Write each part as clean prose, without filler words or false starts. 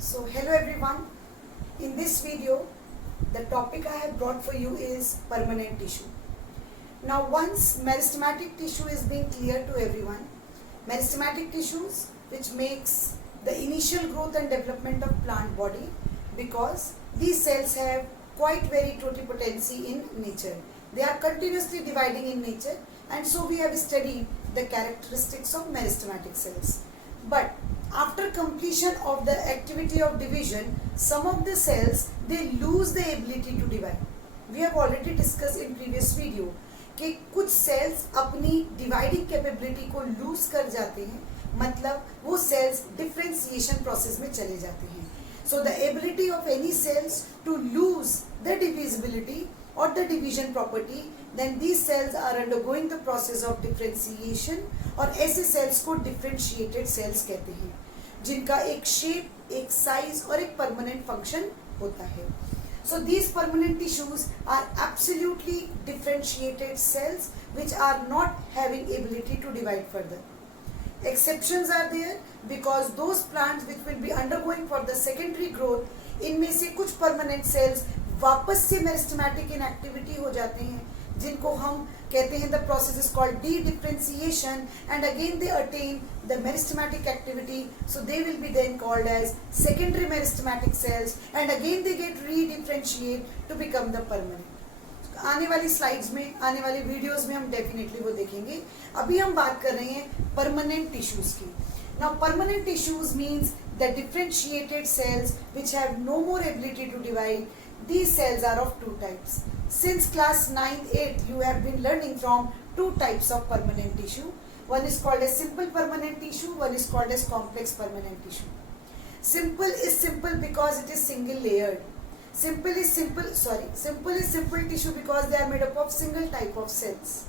So hello everyone, in this video the topic I have brought for you is permanent tissue. Now once meristematic tissue is being clear to everyone, meristematic tissues which makes the initial growth and development of plant body, because these cells have quite very totipotency in nature. They are continuously dividing in nature, and so we have studied the characteristics of meristematic cells. But after completion of the activity of division, some of the cells they lose the ability to divide. We have already discussed in previous video कि कुछ cells अपनी dividing capability को lose कर जाते हैं, मतलब वो cells differentiation process में चले जाते हैं. So the ability of any cells to lose the divisibility or the division property, then these cells are undergoing the process of differentiation, और ऐसे cells को differentiated cells कहते हैं जिनका एक shape, एक size और एक permanent function होता है. So these permanent tissues are absolutely differentiated cells which are not having ability to divide further. Exceptions are there because those plants which will be undergoing for the secondary growth, इनमें से कुछ permanent cells वापस से meristematic inactivity हो जाते हैं, जिनको हम कहते हैं the process is called de-differentiation, and again they attain the meristematic activity, so they will be then called as secondary meristematic cells, and again they get re-differentiate to become the permanent. आने वाली slides में, आने वाली videos में हम definitely वो देखेंगे. अभी हम बात कर रहे हैं परमानेंट टिश्यूज की. Now permanent tissues means the differentiated cells which have no more ability to divide. These cells are of two types. Since class 9th 8th you have been learning from two types of permanent tissue. One is called as simple permanent tissue, one is called as complex permanent tissue. Simple is simple because it is single layered. Simple is simple tissue because they are made up of single type of cells.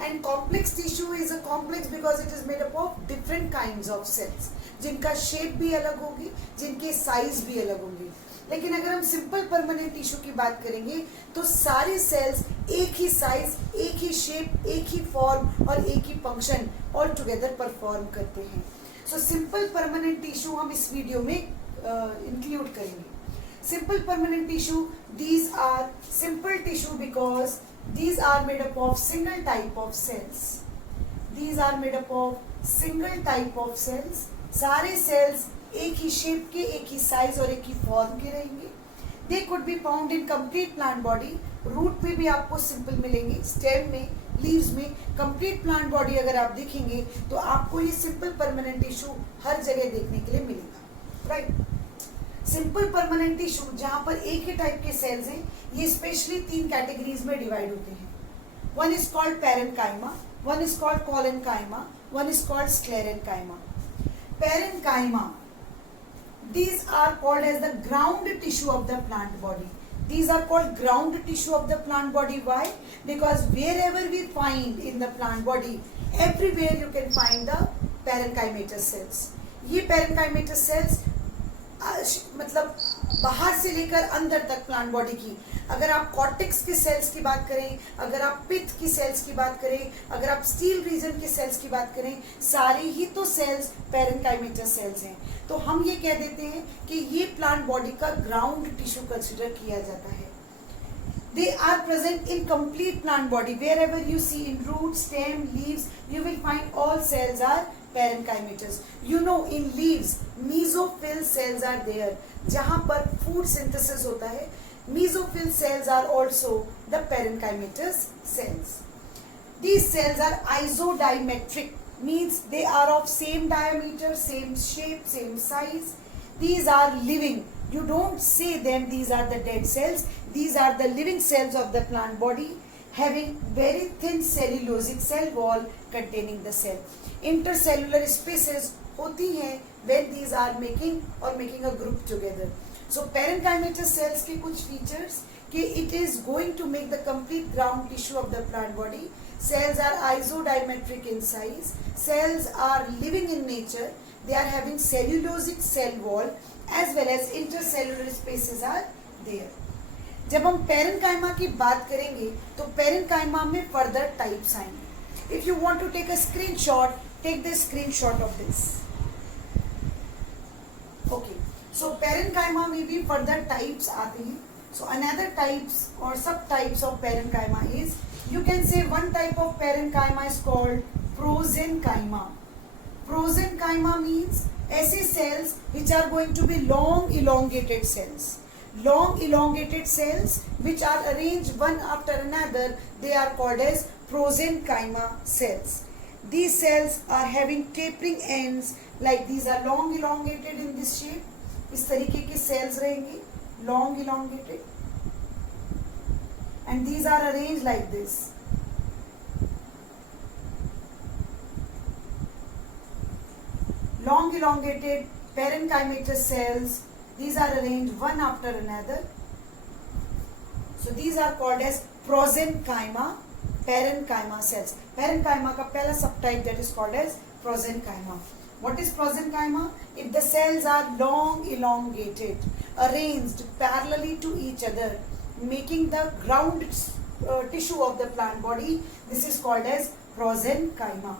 And complex tissue is a complex because it is made up of different kinds of cells, जिनका shape भी अलग होगी, जिनके size भी अलग होंगे. लेकिन अगर हम सिंपल परमानेंट टिश्यू की बात करेंगे तो सारे सेल्स एक ही साइज, एक ही शेप, एक ही फॉर्म और एक ही फंक्शन ऑल टुगेदर परफॉर्म करते हैं. सो सिंपल परमानेंट टिश्यू हम इस वीडियो में इंक्लूड करेंगे. Simple permanent tissue, these are simple tissue because these are made up of single type of cells. These are made up of single type of cells. सारे cells एक ही shape के, एक ही size और एक ही फॉर्म के रहेंगे. They could be found in complete plant body. Root पे भी आपको सिंपल मिलेंगे, स्टेम में, लीव्स में. कंप्लीट प्लांट बॉडी अगर आप देखेंगे तो आपको ये सिंपल परमानेंट टिश्यू हर जगह देखने के लिए मिलेगा. राइट. सिंपल परमानेंट टिश्यू जहां पर एक ही टाइप के सेल्स हैं, ये स्पेशली तीन कैटेगरीज में डिवाइड होते हैं. One is called parenchyma, one is called collenchyma, one is called sclerenchyma. Parenchyma, these are called as the ground tissue of the plant body. These are called ground tissue of the plant body. Why? Because wherever we find in the plant body, everywhere you can find the parenchymatous cells. ये parenchymatous cells मतलब बाहर से लेकर अंदर तक plant body की, अगर आप कॉर्टेक्स के सेल्स की बात करें, अगर आप पित्त की सेल्स की बात करें, अगर आप स्टील रीजन के सेल्स की बात करें, सारे ही तो सेल्स पैरेन्काइमेटस सेल्स हैं. तो हम ये कह देते हैं कि ये प्लांट बॉडी का ग्राउंड टिश्यू कंसिडर किया जाता है. They are present in complete plant body. Wherever you see in root, stem, leaves, you will find all cells are parenchymatous. You know in leaves, mesophyll cells are there. जहाँ पर food synthesis होता है, mesophyll cells are also the parenchymatous cells. These cells are isodimetric, means they are of same diameter, same shape, same size. These are living. You don't say them these are the dead cells. These are the living cells of the plant body having very thin cellulosic cell wall containing the cell. Intercellular spaces होती हैं when these are making a group together. So parenchymatous cells के कुछ features कि it is going to make the complete ground tissue of the plant body. Cells are isodimetric in size. Cells are living in nature. They are having cellulosic cell wall as well as intercellular spaces are there. जब हम parenchyma की बात करेंगे तो parenchyma में further types आएंगे. If you want to take a screenshot, take the screenshot of this. Okay, so parenchyma में भी further types आते हैं. So another types or subtypes of parenchyma is, you can say one type of parenchyma is called prosenchyma. Prosenchyma means ऐसे cells which are going to be long elongated cells. Long elongated cells which are arranged one after another, they are called as prosenchyma cells. These cells are having tapering ends, like these are long elongated in this shape. इस तरीके के cells रहेंगे, long elongated, and these are arranged like this. Long elongated parenchymatous cells, these are arranged one after another. So these are called as prosenchyma parenchyma cells. Parenchyma का पहला subtype that is called as prosenchyma. What is prosenchyma? If the cells are long elongated, arranged parallelly to each other, making the ground tissue of the plant body, this is called as prosenchyma.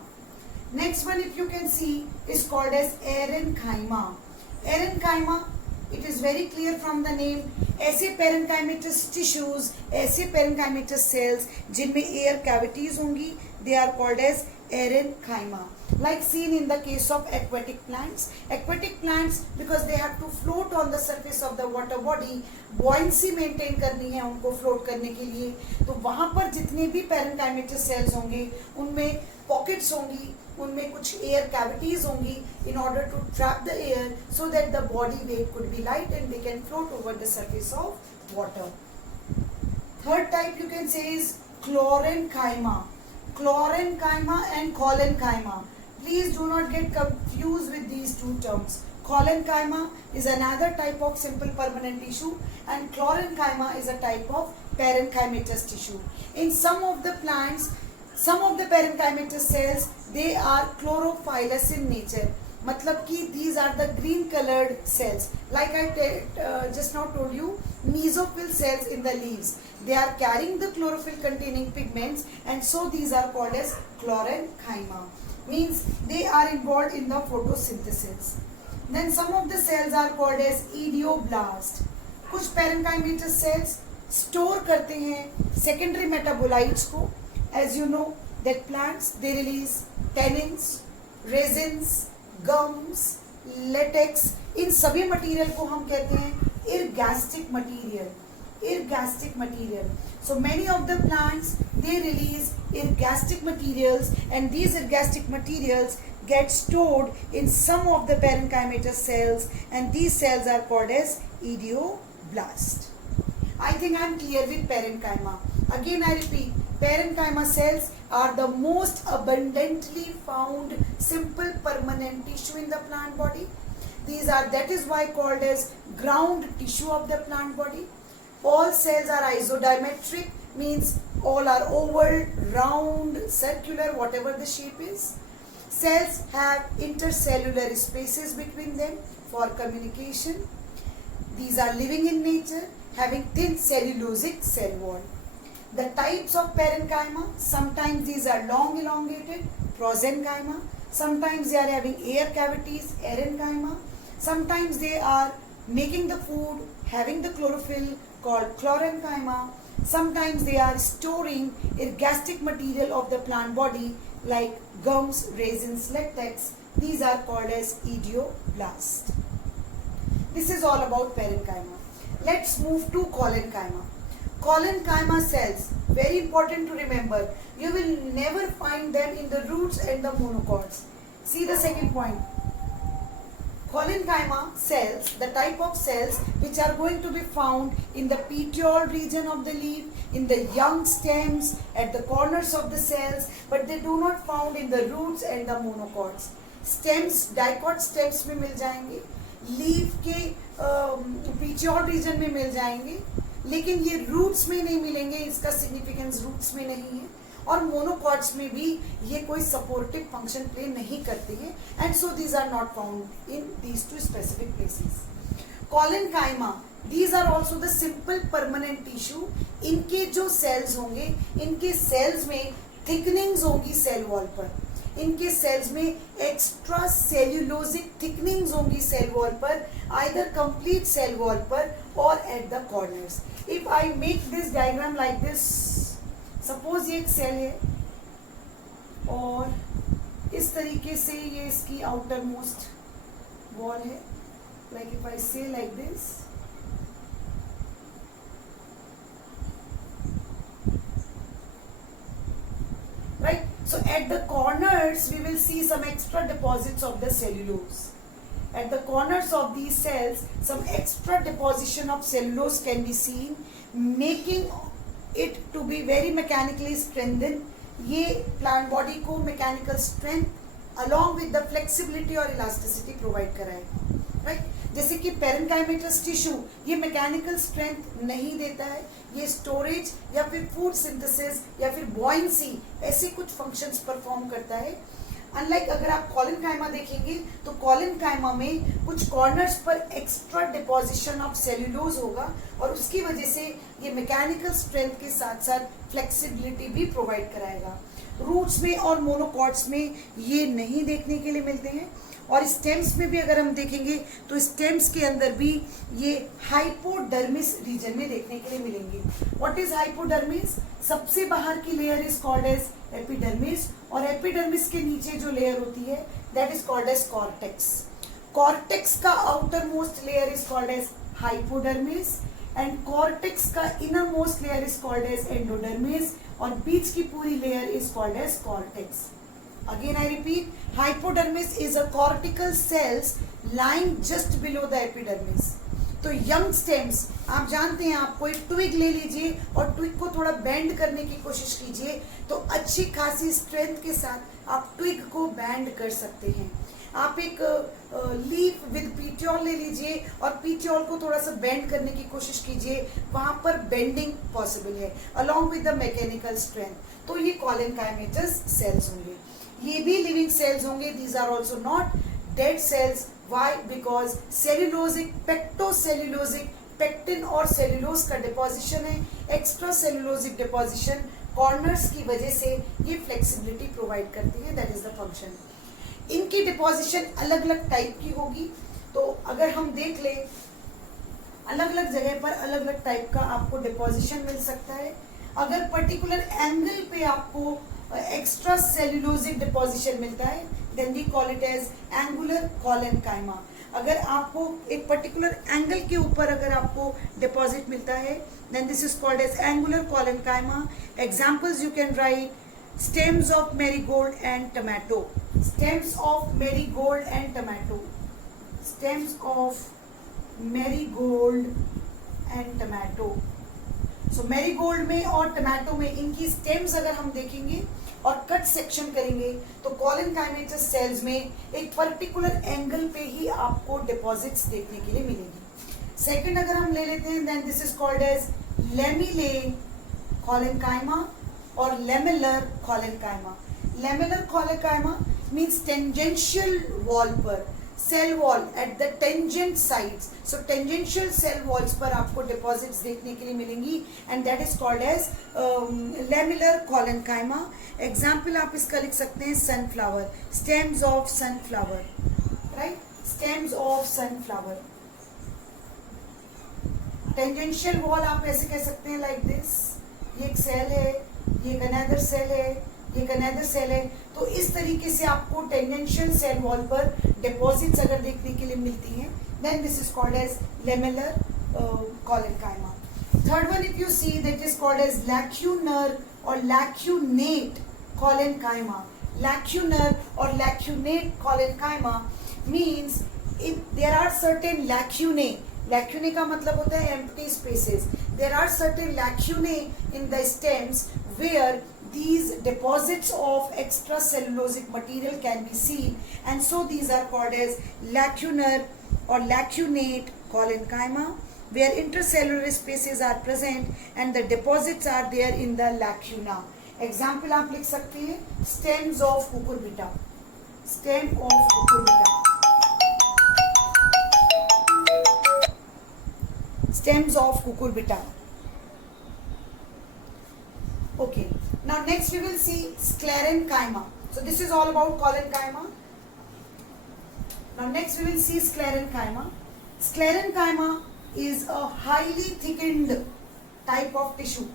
Next one, if you can see, is called as erenchyma. Erenchyma, it is very clear from the name. ऐसे parenchymatous tissues, ऐसे parenchymatous cells जिनमें air cavities होंगी, they are called as erenchyma. Like seen in the case of aquatic plants. Aquatic plants, because they have to float on the surface of the water body, buoyancy maintain करनी है उनको float करने के लिए, तो वहाँ पर जितने भी parenchymatous cells होंगे, उनमें pockets होंगी, उनमें कुछ air cavities होंगी in order to trap the air so that the body weight could be light and they can float over the surface of water. Third type you can say is chlorenchyma. Chlorenchyma and collenchyma. Please do not get confused with these two terms. Collenchyma is another type of simple permanent tissue and chlorenchyma is a type of parenchymatous tissue. In some of the plants, some of the parenchymatous cells, they are chlorophyllous in nature. मतलब कि these are the green colored cells. Like I just now told you, mesophyll cells in the leaves. They are carrying the chlorophyll containing pigments and so these are called as chlorenchyma. Means they are involved in the photosynthesis. Then some of the cells are called as idioblast. कुछ parenchymatous cells store करते हैं secondary metabolites को. As you know that plants, they release tannins, resins, gums, latex. इन सभी material को हम कहते हैं ergastic material. Ergastic material. So many of the plants, they release ergastic materials and these ergastic materials get stored in some of the parenchymatous cells and these cells are called as idioblast. I think I am clear with parenchyma. Again I repeat, parenchyma cells are the most abundantly found simple permanent tissue in the plant body. That is why called as ground tissue of the plant body. All cells are isodiametric, means all are oval, round, circular, whatever the shape is. Cells have intercellular spaces between them for communication. These are living in nature, having thin cellulosic cell wall. The types of parenchyma, sometimes these are long elongated, prosenchyma. Sometimes they are having air cavities, erenchyma. Sometimes they are making the food, having the chlorophyll, called chlorenchyma. Sometimes they are storing ergastic material of the plant body like gums, resins, latex. These are called as idioblast. This is all about parenchyma. Let's move to collenchyma. Collenchyma cells, very important to remember. You will never find them in the roots and the monocots. See the second point. Collenchyma cells, the type of cells which are going to be found in the petiole region of the leaf, in the young stems, at the corners of the cells, but they do not found in the roots and the monocots. Stems, dicot stems में मिल जाएंगे, leaf के petiole region में मिल जाएंगे, लेकिन ये roots में नहीं मिलेंगे, इसका सिग्निफिकेंस रूट्स में नहीं है और मोनोकॉट्स में भी ये कोई सपोर्टिव फंक्शन प्ले नहीं करते हैं and so these are not found in these two specific places. Collenchyma, these are also the simple permanent tissue. इनके जो सेल्स होंगे, इनके सेल्स में थिकनिंग्स होंगी सेल वॉल पर. इनके सेल्स में एक्स्ट्रा सेल्यूलोजिक थिकनिंग्स होंगी सेल वॉल पर, आइदर कंप्लीट सेल वॉल पर और at the corners. If I make this diagram like this, suppose ये एक सेल है और इस तरीके से ये इसकी आउटर मोस्ट वॉल है, लाइक इफ आई से like this. Right? So at the corners we will see some extra deposits of the cellulose. At the corners of these cells some extra deposition of cellulose can be seen, making it to be very mechanically strengthened. ये plant body को mechanical strength along with the flexibility और elasticity provide कराएगा. Right? जैसे कि पेरेन्काइमेटस tissue ये mechanical strength नहीं देता है, ये स्टोरेज या फिर फूड सिंथेसिस या फिर बॉयंसी ऐसे कुछ फंक्शंस परफॉर्म करता है. अनलाइक अगर आप कॉलेनकाइमा देखेंगे तो कॉलेनकाइमा में कुछ कॉर्नर्स पर एक्स्ट्रा डिपोजिशन ऑफ सेल्यूलोज होगा और उसकी वजह से ये मैकेनिकल स्ट्रेंथ के साथ साथ फ्लेक्सिबिलिटी भी प्रोवाइड कराएगा. रूट्स में और मोनोकॉट्स में ये नहीं देखने के लिए मिलते हैं. और स्टेम्स में भी अगर हम देखेंगे तो स्टेम्स के अंदर भी ये हाइपोडर्मिस रीजन में देखने के लिए मिलेंगे. What is hypodermis? सबसे बाहर की layer is called as epidermis और एपिडर्मिस के नीचे जो लेयर होती है that is called as cortex. Cortex का outermost layer is called as hypodermis and cortex का innermost layer is called as endodermis और बीच की पूरी layer is called as cortex. Again I repeat, hypodermis is a cortical cells lying just below the epidermis. तो young stems आप जानते हैं, आपको एक ट्विग ले लीजिए और ट्विग को थोड़ा बेंड करने की कोशिश कीजिए तो अच्छी खासी स्ट्रेंथ के साथ आप ट्विग को बेंड कर सकते हैं. आप एक लीफ विद पीटियोल ले लीजिए और पीटियोल को थोड़ा सा बेंड करने की कोशिश कीजिए, वहां पर बेंडिंग पॉसिबल है along with the mechanical strength. तो ये कॉलेनकाइमेटस सेल्स होंगे, ये भी लिविंग सेल्स होंगे. These are also not dead cells. Why? Because cellulosic pectocellulosic pectin और सेल्यूलोज का डिपोजिशन है, एक्स्ट्रा सेल्यूलोजिक डिपोजिशन कॉर्नर्स की वजह से ये फ्लेक्सिबिलिटी प्रोवाइड करती है. That is the function. इनकी डिपोजिशन अलग अलग टाइप की होगी. तो अगर हम देख लें अलग अलग जगह पर अलग अलग टाइप का आपको डिपोजिशन मिल सकता है. अगर पर्टिकुलर एंगल पे आपको एक्स्ट्रा सेल्यूलोजिक डिपोजिशन मिलता है then we call it as angular collenchyma. अगर आपको एक पर्टिकुलर एंगल के ऊपर अगर आपको डिपॉजिट मिलता है then this is called as angular collenchyma. Examples you can write stems of marigold and tomato. Stems of marigold and tomato. Stems of marigold and tomato. So marigold में और tomato में इनकी स्टेम्स अगर हम देखेंगे और कट सेक्शन करेंगे तो कॉलेनकाइमेटस सेल्स में एक पर्टिकुलर एंगल पे ही आपको डिपॉजिट्स देखने के लिए मिलेंगी. सेकंड अगर हम ले लेते हैं then this is called as lamellar collenchyma और lamellar collenchyma. Lamellar collenchyma means tangential wall पर cell wall at the tangent sides. So tangential cell walls पर आपको डिपॉजिट्स देखने के लिए मिलेंगी and that is called as lamellar collenchyma. Example आप इसका लिख सकते हैं sunflower, stems of sunflower. Right, stems of sunflower. Tangential wall आप ऐसे कह सकते हैं लाइक दिस. ये एक सेल है, ये एक अनदर सेल है, ये एक अनदर सेल है. तो इस तरीके से आपको टेंजेंशियल सेल वॉल पर डिपॉजिट्स अगर देखने के लिए मिलती हैं then this is called as lamellar collenchyma. Third one if you see that is called as lacunar और लैक्यूनेट कॉलेनकाइमा. लैक्यूनर और lacunate collenchyma means if there are certain lacunae. Lacunae का मतलब होता है empty spaces. There are certain lacunae in the stems where these deposits of extracellulosic material can be seen and so these are called as lacunar or lacunate collenchyma where intercellular spaces are present and the deposits are there in the lacuna. Example आप लिख सकते हैं stems of cucurbita. Stem of cucurbita. Stems of cucurbita. Okay, now next we will see sclerenchyma. So So this is all about collenchyma. Now next we will see sclerenchyma. Sclerenchyma is a highly thickened type of tissue.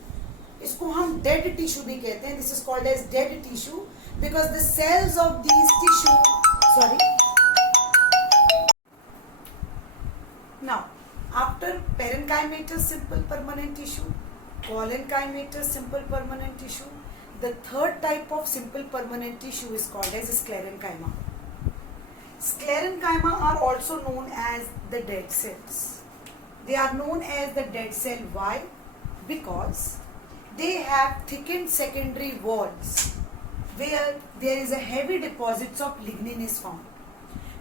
इसको हम dead tissue भी कहते हैं. This is called as dead tissue because the cells of these tissue, now after parenchymatous simple permanent tissue, collenchymatous simple permanent tissue, the third type of simple permanent tissue is called as sclerenchyma. Sclerenchyma are also known as the dead cells. They are known as the dead cell. Why? Because they have thickened secondary walls where there is a heavy deposits of lignin is found.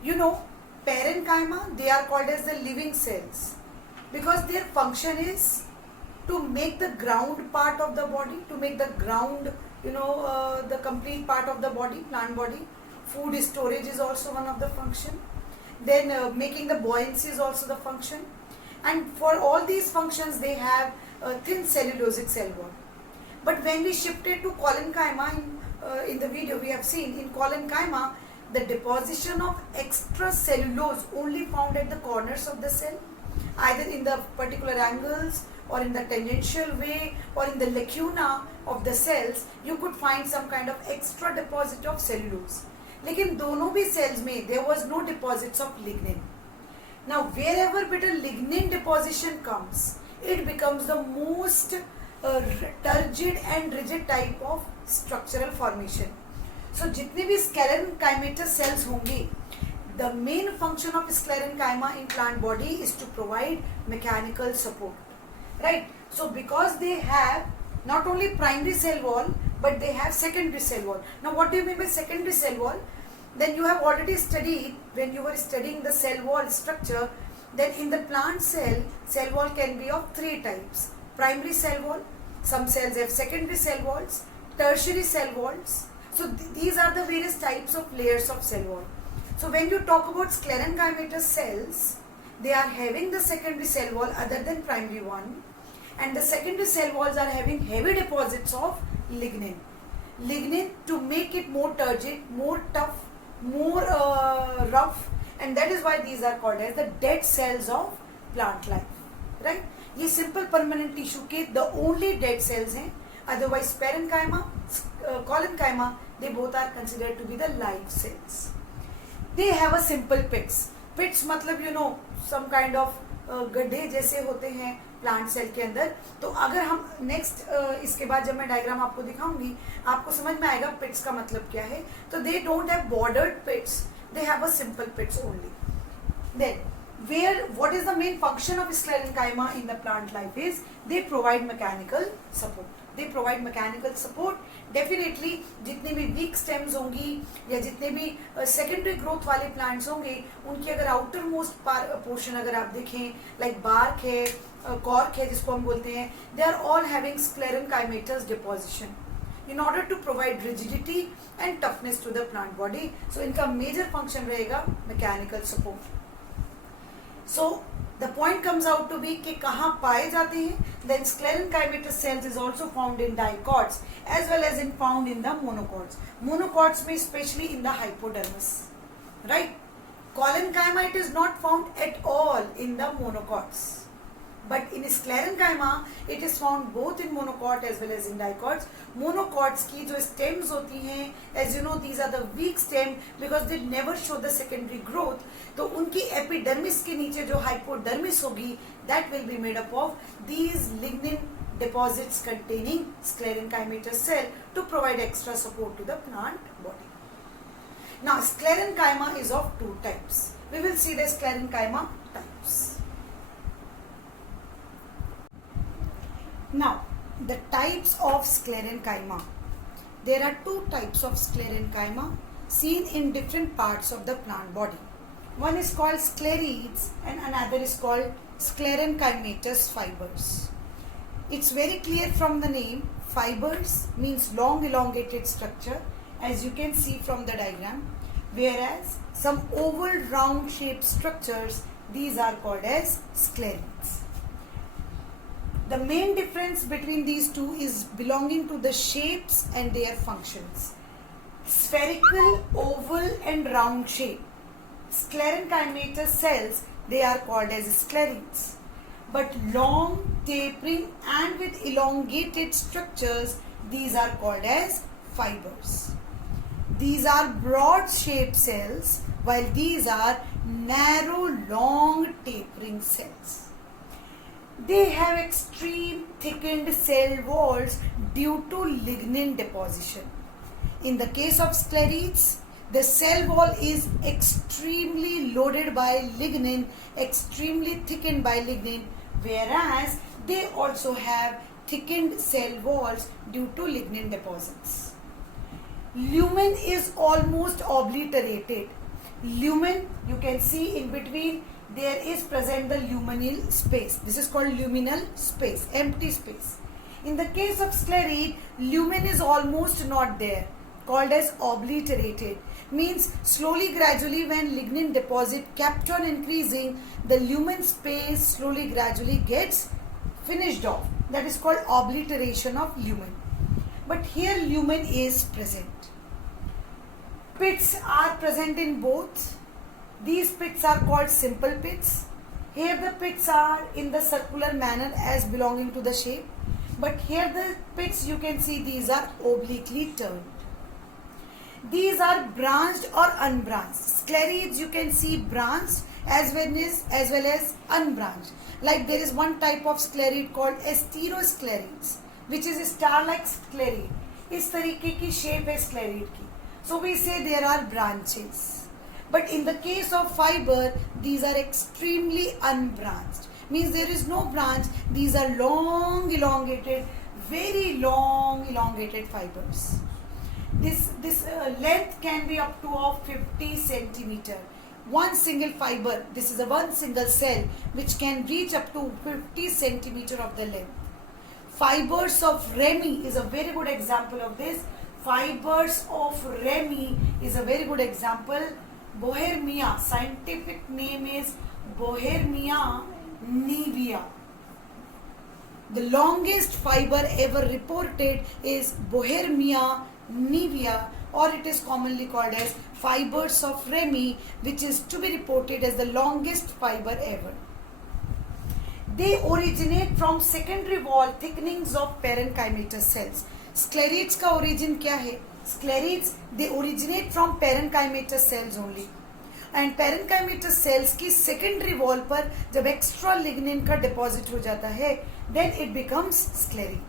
You know, parenchyma, they are called as the living cells because their function is to make the ground part of the body, to make the ground, the complete part of the body, plant body. Food storage is also one of the function. Then making the buoyancy is also the function. And for all these functions, they have a thin cellulosic cell wall. But when we shifted to collenchyma, in the video we have seen, in collenchyma, the deposition of extracellulose only found at the corners of the cell, either in the particular angles or in the tangential way or in the lacuna of the cells, you could find some kind of extra deposit of cellulose. लेकिन दोनों भी cells में there was no deposits of lignin. Now wherever bit a lignin deposition comes, it becomes the most turgid and rigid type of structural formation. So जितने भी sclerenchymatous cells होंगे, the main function of sclerenchyma in plant body is to provide mechanical support, right? So because they have not only primary cell wall but they have secondary cell wall. Now what do you mean by secondary cell wall? Then you have already studied, when you were studying the cell wall structure, then in the plant cell wall can be of three types. Primary cell wall, some cells have secondary cell walls, tertiary cell walls. So these are the various types of layers of cell wall. So when you talk about sclerenchymatous cells, they are having the secondary cell wall other than primary one, and the secondary cell walls are having heavy deposits of lignin. Lignin to make it more turgid, more tough, more rough, and that is why these are called as the dead cells of plant life, right? ये simple permanent tissue के the only dead cells हैं. Otherwise parenchyma, collenchyma, they both are considered to be the live cells. They have a simple pits. Pits मतलब some kind of गड्ढे जैसे होते हैं plant cell के अंदर. तो अगर हम नेक्स्ट इसके बाद जब मैं डायग्राम आपको दिखाऊंगी, आपको समझ में आएगा पिट्स का मतलब क्या है. तो they don't have bordered pits, they have a simple pits only. Then what is the main function of sclerenchyma in the plant life is they provide mechanical support. They provide mechanical support. Definitely जितने भी weak stems होंगी या जितने भी secondary growth वाले plants होंगे, उनकी अगर outer most portion अगर आप देखें, like bark है, cork है जिसको हम बोलते हैं, they are all having sclerenchymatous deposition in order to provide rigidity and toughness to the plant body. So इनका major function रहेगा mechanical support. So the point comes out to be कि कहाँ पाए जाते हैं. Then sclerenchymatous cells is also found in dicots as well as found in the monocots. Monocots में especially in the hypodermis, right? Collenchyma it is not found at all in the monocots, but in sclerenchyma it is found both in monocot as well as in dicots. Monocots की जो stems होती हैं, as you know, these are the weak stem because they never show the secondary growth. तो उनकी epidermis के नीचे जो hypodermis होगी, that will be made up of these lignin deposits containing sclerenchymatous cell to provide extra support to the plant body. Now sclerenchyma is of two types. We will see the sclerenchyma types. Now the types of sclerenchyma. There are two types of sclerenchyma seen in different parts of the plant body. One is called sclerites and another is called sclerenchymatous fibers. It's very clear from the name. Fibers means long elongated structure, as you can see from the diagram, whereas some oval round shaped structures, these are called as sclerites. The main difference between these two is belonging to the shapes and their functions. spherical, oval and round shape. Sclerenchymatous cells, they are called as sclerites. But long, tapering and with elongated structures, these are called as fibers. These are broad shaped cells, while these are narrow, long, tapering cells. They have extreme thickened cell walls due to lignin deposition. In the case of sclerites, the cell wall is extremely loaded by lignin, extremely thickened by lignin, whereas they also have thickened cell walls due to lignin deposits. Lumen is almost obliterated. Lumen, you can see in between there is present the luminal space. This is called luminal space, empty space. In the case of sclerite, lumen is almost not there, called as obliterated. Means slowly, gradually, when lignin deposit kept on increasing, the lumen space slowly, gradually gets finished off. That is called obliteration of lumen. But here lumen is present. Pits are present in both. These pits are called simple pits. Here the pits are in the circular manner as belonging to the shape. But here the pits, you can see these are obliquely turned. These are branched or unbranched. Sclerites, you can see branched as well as unbranched. Like there is one type of sclerite called asterosclerites, which is a star-like sclerite. इस तरीके की shape है sclerite की. So we say there are branches. But in the case of fiber, these are extremely unbranched. Means there is no branch. These are long, elongated, very long, elongated fibers. This length can be up to of 50 centimeter. One single fiber, this is a one single cell, which can reach up to 50 centimeter of the length. Fibers of Remy is a very good example of this. Fibers of Remy is a very good example. Boehmia, scientific name is Boehmia nivea. The longest fiber ever reported is Boehmia nivea, or it is commonly called as fibers of Remy, which is to be reported as the longest fiber ever. They originate from secondary wall thickenings of parenchymatous cells. Sclerites का origin क्या है? Sclerites, they originate from parenchymatous cells only. And parenchymatous cells की secondary wall पर जब extra lignin का deposit हो जाता है, then it becomes sclerite.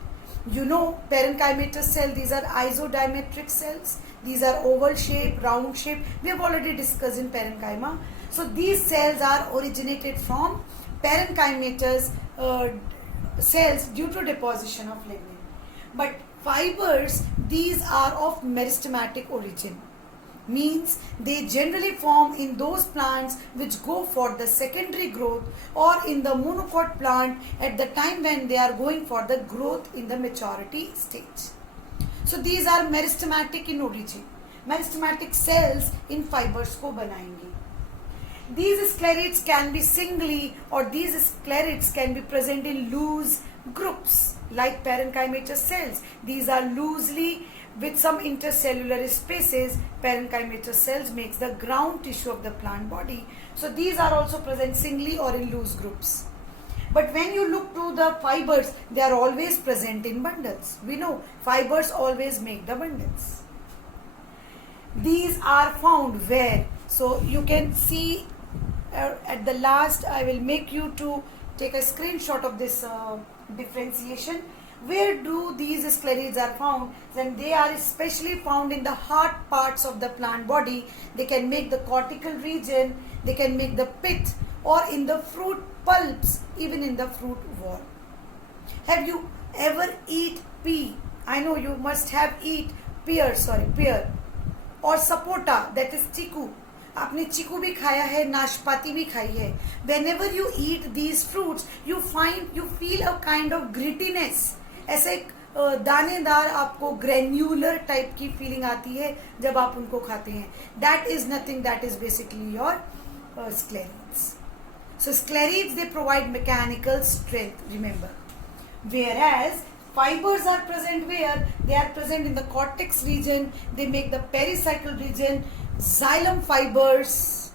You know, parenchymatous cell, these are isodiametric cells. These are oval shape, round shape. We have already discussed in parenchyma. So these cells are originated from parenchymatous cells due to deposition of lignin. But fibers, these are of meristematic origin. Means they generally form in those plants which go for the secondary growth, or in the monocot plant at the time when they are going for the growth in the maturity stage. So these are meristematic in origin. Meristematic cells in fibers को बनाएंगे. These sclerites can be singly, or these sclerites can be present in loose groups like parenchymatous cells. These are loosely with some intercellular spaces. Parenchymatous cells makes the ground tissue of the plant body. So these are also present singly or in loose groups. But when you look to the fibers, they are always present in bundles. We know fibers always make the bundles. These are found where? So you can see at the last, I will make you to take a screenshot of this differentiation. Where do these sclerites are found? Then they are especially found in the hard parts of the plant body. They can make the cortical region, they can make the pit, or in the fruit pulps, even in the fruit wall. Have you ever eat pea? I know you must have eat pear, or sapota, that is chiku. आपने चीकू भी खाया है, नाशपाती भी खाई है. Whenever you eat these fruits, you feel a kind of grittiness. ऐसे दानेदार आपको ग्रेन्यूलर टाइप की फीलिंग आती है जब आप उनको खाते हैं. That is nothing, that is basically your sclerites. So sclerites, they provide mechanical strength, remember. Whereas Fibers are present where? They are present in the cortex region. They make the pericycle region. Xylem fibers,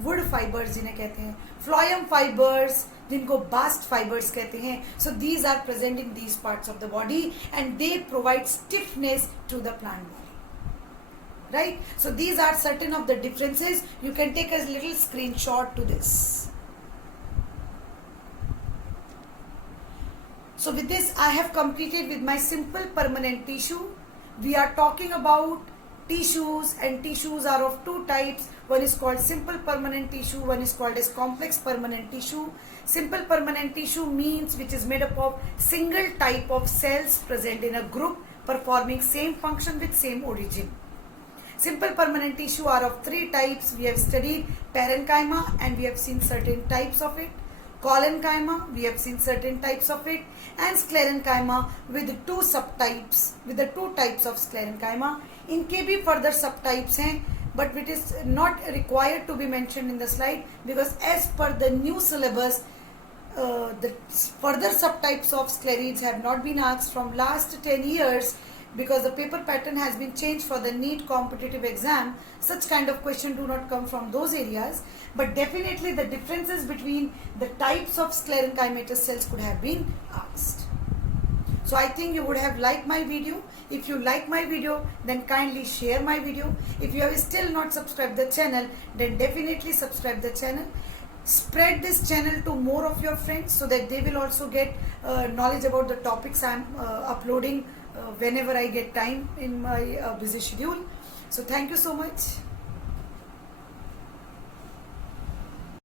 wood fibers जिन्हें कहते हैं, phloem fibers जिनको bast fibers कहते हैं. So these are present in these parts of the body and they provide stiffness to the plant body. Right? So these are certain of the differences. You can take a little screenshot to this. So with this I have completed with my simple permanent tissue. We are talking about tissues, and tissues are of two types. One is called simple permanent tissue, one is called as complex permanent tissue. Simple permanent tissue means which is made up of single type of cells present in a group performing same function with same origin. Simple permanent tissue are of three types. We have studied parenchyma and we have seen certain types of it. Collenchyma, we have seen certain types of it, and sclerenchyma with two subtypes, with the two types of sclerenchyma. इनके भी further subtypes हैं, but it is not required to be mentioned in the slide because as per the new syllabus, the further subtypes of sclerids have not been asked from last 10 years because the paper pattern has been changed for the NEET competitive exam. Such kind of question do not come from those areas, but definitely the differences between the types of sclerenchymatous cells could have been asked. So I think you would have liked my video. If you like my video, then kindly share my video. If you have still not subscribed the channel, then definitely subscribe the channel. Spread this channel to more of your friends so that they will also get knowledge about the topics I am uploading whenever I get time in my busy schedule. So thank you so much.